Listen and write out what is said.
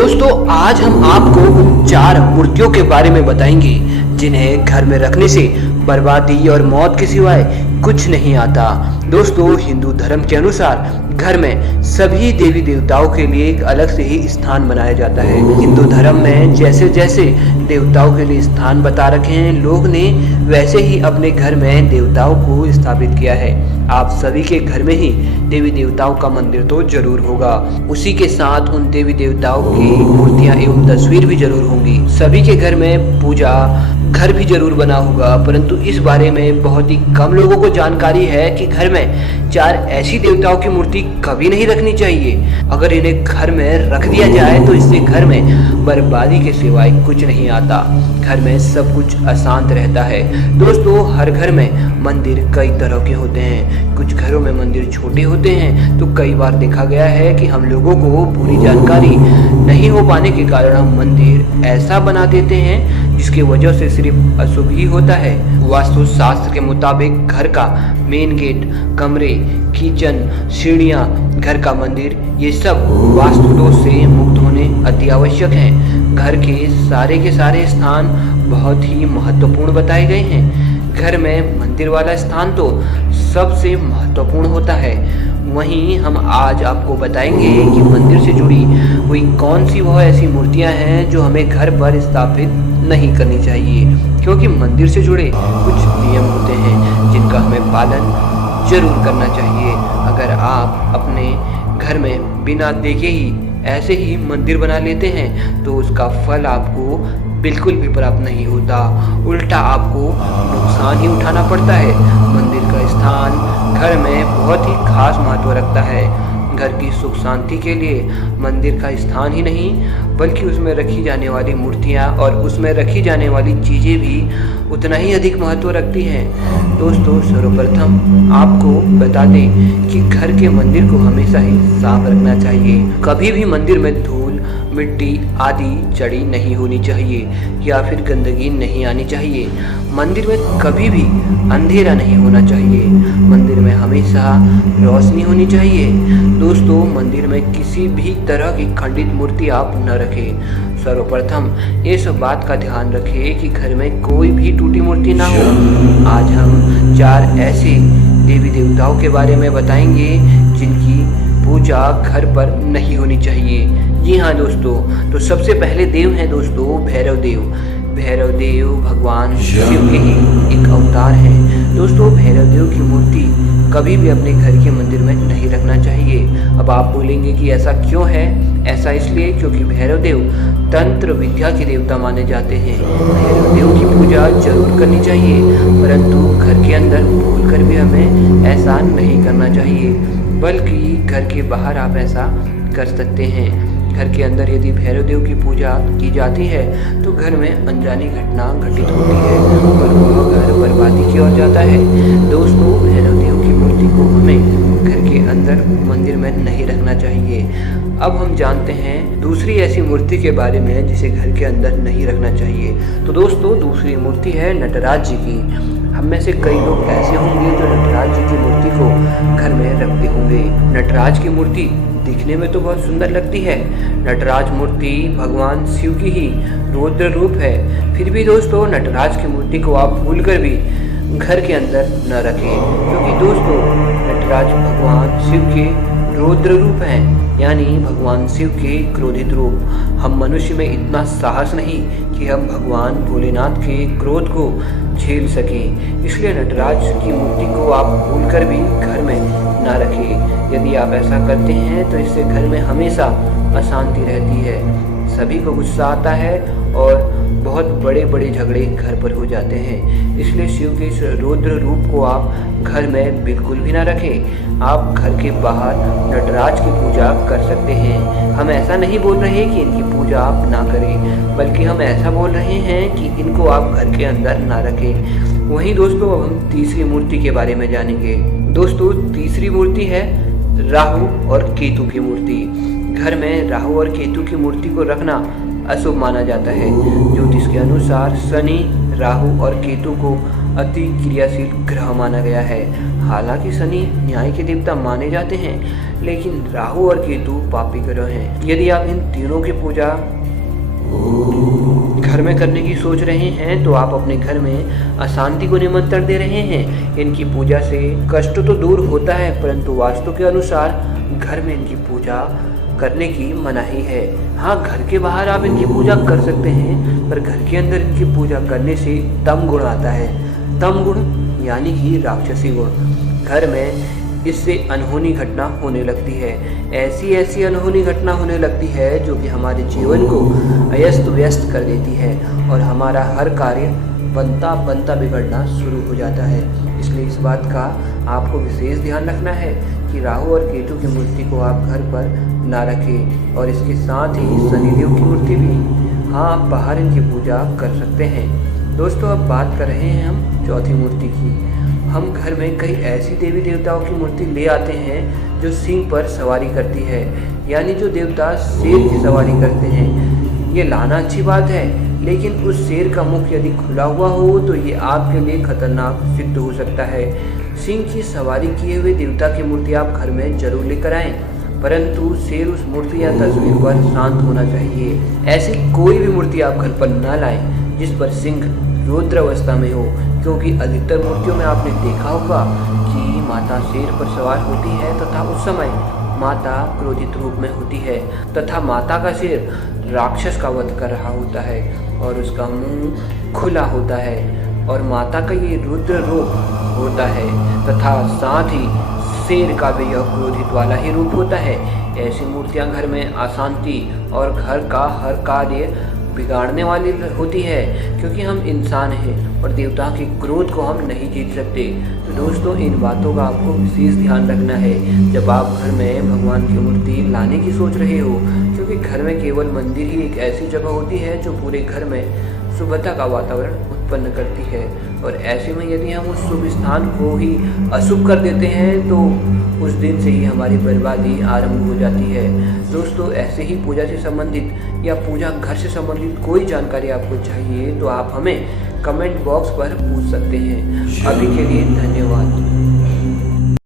दोस्तों आज हम आपको उन 4 मूर्तियों के बारे में बताएंगे जिन्हें घर में रखने से बर्बादी और मौत के सिवाय कुछ नहीं आता। दोस्तों हिंदू धर्म के अनुसार घर में सभी देवी देवताओं के लिए एक अलग से ही स्थान बनाया जाता है। हिंदू धर्म में जैसे जैसे देवताओं के लिए स्थान बता रखे हैं लोग ने, वैसे ही अपने घर में देवताओं को स्थापित किया है। आप सभी के घर में ही देवी देवताओं का मंदिर तो जरूर होगा, उसी के साथ उन देवी देवताओं की मूर्तियां एवं तस्वीर भी जरूर होंगी। सभी के घर में पूजा घर भी जरूर बना होगा, परंतु इस बारे में बहुत ही कम लोगों को जानकारी है कि घर में 4 ऐसी देवताओं की मूर्ति कभी नहीं रखनी चाहिए। अगर इन्हें घर में रख दिया जाए तो इससे घर में बर्बादी के सिवाय कुछ नहीं आता। घर में सब कुछ अशांत रहता है। दोस्तों हर घर में मंदिर कई तरह के होते हैं। कुछ घरों में मंदिर छोटे होते हैं तो कई बार देखा गया है कि हम लोगों को पूरी जानकारी नहीं हो पाने के कारण हम मंदिर ऐसा बना देते हैं जिसकी वजह से सिर्फ अशुभ ही होता है। वास्तु शास्त्र के मुताबिक घर का मेन गेट, कमरे, किचन, सीढ़ियाँ, घर का मंदिर, ये सब वास्तु दोष से मुक्त होने अति आवश्यक हैं। घर के सारे स्थान बहुत ही महत्वपूर्ण बताए गए हैं। घर में मंदिर वाला स्थान तो सबसे महत्वपूर्ण होता है। वहीं हम आज आपको बताएंगे कि मंदिर से जुड़ी हुई कौन सी वह ऐसी मूर्तियां हैं जो हमें घर पर स्थापित नहीं करनी चाहिए, क्योंकि मंदिर से जुड़े कुछ नियम होते हैं जिनका हमें पालन जरूर करना चाहिए। अगर आप अपने घर में बिना देखे ही ऐसे ही मंदिर बना लेते हैं तो उसका फल आपको बिल्कुल भी प्राप्त नहीं होता, उल्टा आपको नुकसान ही उठाना पड़ता है। मंदिर का स्थान घर में बहुत ही खास महत्व रखता है। घर की सुख शांति के लिए मंदिर का स्थान ही नहीं बल्कि उसमें रखी जाने वाली मूर्तियाँ और उसमें रखी जाने वाली चीज़ें भी उतना ही अधिक महत्व रखती हैं। दोस्तों सर्वप्रथम आपको बता दें कि घर के मंदिर को हमेशा ही साफ रखना चाहिए। कभी भी मंदिर में धूल, मिट्टी आदि चढ़ी नहीं होनी चाहिए या फिर गंदगी नहीं आनी चाहिए। मंदिर में कभी भी अंधेरा नहीं होना चाहिए। मंदिर में हमेशा रोशनी होनी चाहिए। दोस्तों मंदिर में किसी भी तरह की खंडित मूर्ति आप न रखें। सर्वप्रथम इस बात का ध्यान रखें कि घर में कोई भी टूटी मूर्ति ना हो। आज हम 4 ऐसे देवी देवताओं के बारे में बताएंगे जिनकी पूजा घर पर नहीं होनी चाहिए। जी हाँ दोस्तों, तो सबसे पहले देव हैं दोस्तों भैरव देव। भैरव देव भगवान शिव के ही एक अवतार हैं। दोस्तों भैरव देव की मूर्ति कभी भी अपने घर के मंदिर में नहीं रखना चाहिए। अब आप बोलेंगे कि ऐसा क्यों है? ऐसा इसलिए क्योंकि भैरव देव तंत्र विद्या के देवता माने जाते हैं। भैरव देव की पूजा जरूर करनी चाहिए, परंतु घर के अंदर भूलकर भी हमें ऐसा नहीं करना चाहिए, बल्कि घर के बाहर आप ऐसा कर सकते हैं। घर के अंदर यदि भैरव देव की पूजा की जाती है तो घर में अनजानी घटना घटित होती है और वह घर बर्बादी की ओर जाता है। दोस्तों भैरव देव की मूर्ति को हमें घर के अंदर मंदिर में नहीं रखना चाहिए। अब हम जानते हैं दूसरी ऐसी मूर्ति के बारे में जिसे घर के अंदर नहीं रखना चाहिए। तो दोस्तों दूसरी मूर्ति है नटराज जी की। हम में से कई लोग ऐसे होंगे जो नटराज जी की मूर्ति को घर में रखते होंगे। नटराज की मूर्ति दिखने में तो बहुत सुंदर लगती है। नटराज मूर्ति भगवान शिव की ही रौद्र रूप है। फिर भी दोस्तों नटराज की मूर्ति को आप भूलकर भी घर के अंदर न रखें, क्योंकि दोस्तों नटराज भगवान शिव के रौद्र रूप हैं, यानी भगवान शिव के क्रोधित रूप। हम मनुष्य में इतना साहस नहीं कि हम भगवान भोलेनाथ के क्रोध को झेल सकें, इसलिए नटराज की मूर्ति को आप भूलकर भी घर में ना रखें। यदि आप ऐसा करते हैं तो इससे घर में हमेशा अशांति रहती है, सभी को गुस्सा आता है और बहुत बड़े बड़े झगड़े घर पर हो जाते हैं। इसलिए शिव के इस रौद्र रूप को आप घर में बिल्कुल भी ना रखें। आप घर के बाहर नटराज की पूजा कर सकते हैं। हम ऐसा नहीं बोल रहे कि इनकी पूजा आप ना करें, बल्कि हम ऐसा बोल रहे हैं कि इनको आप घर के अंदर ना रखें। वहीं दोस्तों अब हम तीसरी मूर्ति के बारे में जानेंगे। दोस्तों तीसरी मूर्ति है राहु और केतु की मूर्ति। घर में राहु और केतु की मूर्ति को रखना अशुभ माना जाता है। ज्योतिष के अनुसार शनि, राहु और केतु को अति क्रियाशील ग्रह माना गया है। हालांकि शनि न्याय के देवता माने जाते हैं, लेकिन राहु और केतु पापी ग्रह हैं। यदि आप इन तीनों की पूजा घर में करने की सोच रहे हैं तो आप अपने घर में अशांति को निमंत्रण दे रहे हैं। इनकी पूजा से कष्ट तो दूर होता है, परंतु वास्तु के अनुसार घर में इनकी पूजा करने की मनाही है। हाँ, घर के बाहर आप इनकी पूजा कर सकते हैं, पर घर के अंदर इनकी पूजा करने से तम गुण आता है। तम गुण यानी कि राक्षसी गुण। घर में इससे अनहोनी घटना होने लगती है। ऐसी अनहोनी घटना होने लगती है जो कि हमारे जीवन को अस्त व्यस्त कर देती है और हमारा हर कार्य बनता बिगड़ना शुरू हो जाता है। इसलिए इस बात का आपको विशेष ध्यान रखना है कि राहु और केतु की मूर्ति को आप घर पर ना रखें, और इसके साथ ही शनिदेव की मूर्ति भी हाँ आप बाहर इनकी पूजा कर सकते हैं। दोस्तों, अब बात कर रहे हैं हम चौथी मूर्ति की। हम घर में कई ऐसी देवी देवताओं की मूर्ति ले आते हैं जो सिंह पर सवारी करती है, यानी जो देवता शेर की सवारी करते हैं। ये लाना अच्छी बात है, लेकिन उस शेर का मुख यदि खुला हुआ हो तो ये आपके लिए खतरनाक सिद्ध हो सकता है। सिंह की सवारी किए हुए देवता की मूर्ति आप घर में जरूर लेकर आएं, परंतु शेर उस मूर्ति या तस्वीर पर शांत होना चाहिए। ऐसी कोई भी मूर्ति आप घर पर न लाएं जिस पर सिंह रुद्र अवस्था में हो, क्योंकि अधिकतर मूर्तियों में आपने देखा होगा कि माता शेर पर सवार होती है तथा उस समय माता क्रोधित रूप में होती है तथा माता का सिर राक्षस का वध कर रहा होता है और उसका मुंह खुला होता है और माता का ये रुद्र रूप होता है तथा साथ ही शेर का भी यह क्रोधित वाला ही रूप होता है। ऐसी मूर्तियां घर में अशांति और घर का हर कार्य बिगाड़ने वाली होती है, क्योंकि हम इंसान हैं और देवता के क्रोध को हम नहीं जीत सकते। तो दोस्तों, इन बातों का आपको विशेष ध्यान रखना है जब आप घर में भगवान की मूर्ति लाने की सोच रहे हो, क्योंकि घर में केवल मंदिर ही एक ऐसी जगह होती है जो पूरे घर में शुभता का वातावरण उत्पन्न करती है, और ऐसे में यदि हम उस शुभ स्थान को ही अशुभ कर देते हैं तो उस दिन से ही हमारी बर्बादी आरंभ हो जाती है। दोस्तों, ऐसे ही पूजा से संबंधित या पूजा घर से संबंधित कोई जानकारी आपको चाहिए तो आप हमें कमेंट बॉक्स पर पूछ सकते हैं। अभी के लिए धन्यवाद।